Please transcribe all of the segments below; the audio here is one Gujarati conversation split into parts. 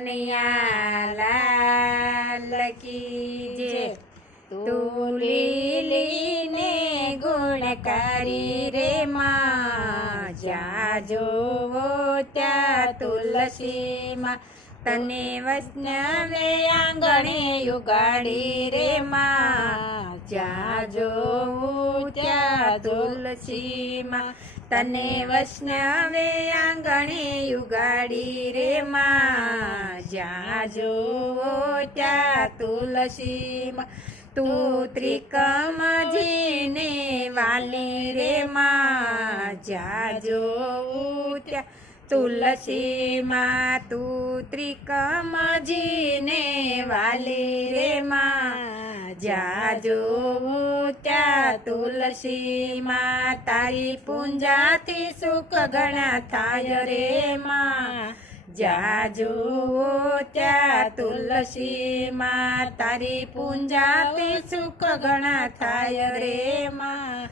કનૈયા લાલ કી જય। તું લીલીને ગુણકારી રે માં, જ્યાં જોવો ત્યાં તુલસીમાં, તને વૈષ્ણવે આંગણે ઉગાડી રે માં, જ્યાં જોવું ત્યાં તુલસીમાં, તને વૈષ્ણવે આંગણે ઉગાડી રે માં, જ્યાં જોવો ત્યાં તુલસીમાં, તું ત્રિકમજીને વાલી રે માં, જ્યાં જોવું ત્યાં તુલસીમાં, તું ત્રિકમજીને વાલી રે માં, જ્યાં જોવું ત્યાં તુલસીમાં, તારી પૂંજાથી સુખ ઘણા થાય રે માં, જ્યાં જોવો ત્યાં તુલસીમાં, તારી પૂંજાથી સુખ ઘણા થાય રે માં,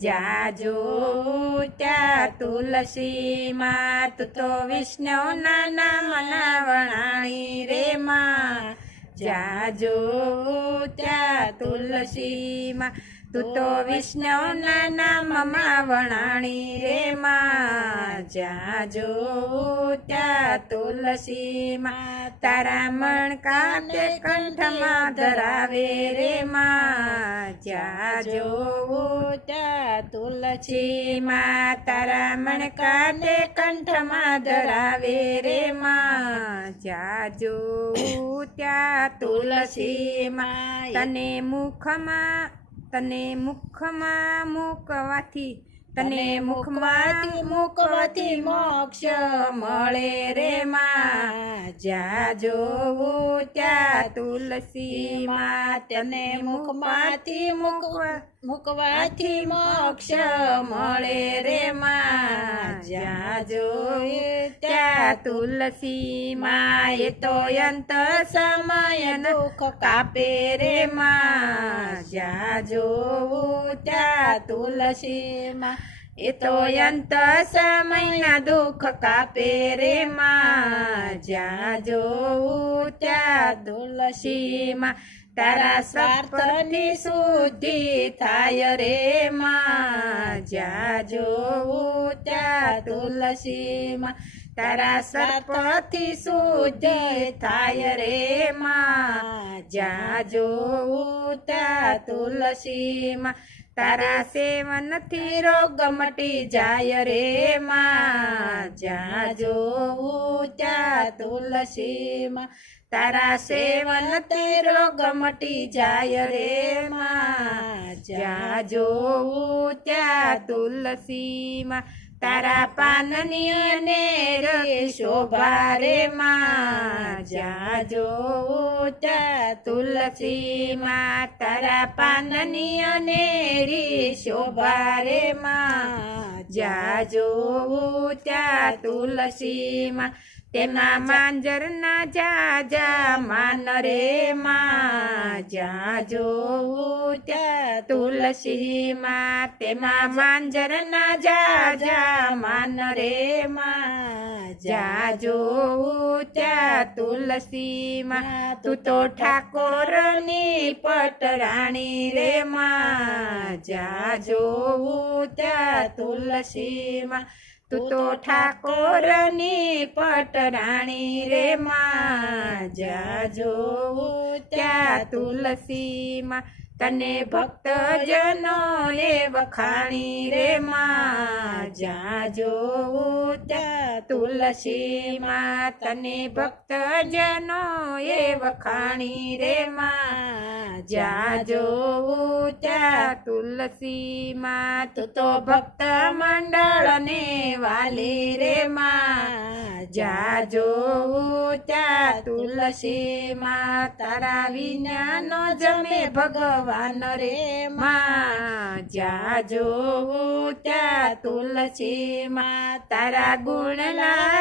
જ્યાં જોવું ત્યાં તુલસીમાં, તું તો વિષ્ણુના નામના વણાણી રે માં, જ્યાં જોવું ત્યાં તુલસીમાં, તું તો વિષ્ણુના નામમાં વણાણી રે માં, જ્યાં જોવું ત્યાં તુલસીમાં, તારા મણકાને કંઠમાં ધરાવે રે માં, જ્યાં જોવું ત્યાં તુલસીમાં, તારા મણકાને કંઠમાં ધરાવે રે માં, જ્યાં જોવું ત્યાં તુલસીમાં, તને મુખમાં મૂકવાથી મોક્ષ મળે રે માં, જ્યાં જોવું ત્યાં તુલસીમાં, તને મુખમાંથી મૂકવાથી મોક્ષ મળે રે માં, જ્યાં જોવું ત્યાં તુલસીમાં, એ તો અંત સમય દુઃખ કાપે રે માં, જ્યાં જોવું ત્યાં તુલસીમાં, એ તો અંત સમયના દુઃખ કાપે રે માં, જ્યાં જોવું ત્યાં તુલસીમાં, તારા સ્વાર્થની શુદ્ધિ થાય રે માં, જ્યાં જોવું ત્યાં તુલસીમાં, તારા સ્વાર્થથી શુદ્ધિ થાય રે માં, જ્યાં જોવું ત્યાં તુલસીમાં, તારા સેવનથી રોગ મટી જાય રે માં, જ્યાં જોવું ત્યાં તુલસીમાં, તારા સેવનથી રોગ મટી જાય રે માં, જ્યાં જોવું ત્યાં તુલસીમાં, તારા પાનની અનેરી શોભા રે માં, જ્યાં જોવું ત્યાં તુલસીમાં, તારા પાનની અનેરી શોભા રે માં, જ્યાં જોવું ત્યાં તુલસીમાં, તેમાં માંજરના જાજા માન રે માં, જ્યાં જોવું ત્યાં તુલસીમાં, તેમાં માંજરના જાજા માન રે માં, જ્યાં જોવું ત્યાં તુલસીમાં, તું તો ઠાકોરની પટરાણી રે માં, જ્યાં જોવું ત્યાં તુલસીમાં, તું તો ઠાકોરની પટરાણી રે માં, જ્યાં જોવું ત્યાં તુલસીમાં, તને ભક્તજનો એ વખાણી રે માં, જ્યાં જોવું ત્યાં તુલસીમાં, તને ભક્તજનો એ વખાણી રે માં, જ્યાં જોવું ત્યાં તુલસીમાં, તું તો ભક્ત મંડળને વાલી રે માં, જ્યાં જોવું ત્યાં તુલસીમાં, તારા વિનાનો જમે ભગવાન રે માં, જ્યાં જોવું ત્યાં તુલસીમાં, તારા ગુણ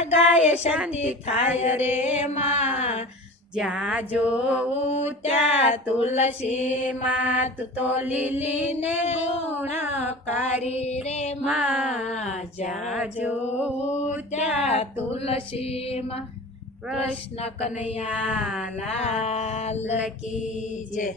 ગાય શાંતિ થાય રે માં, જ્યાં જોવું ત્યાં તુલસીમાં, તું તો લીલીને ગુણકારી રે માં, જ્યાં જોવું ત્યાં તુલસીમાં। કૃષ્ણ કનૈયા લાલ કી જય.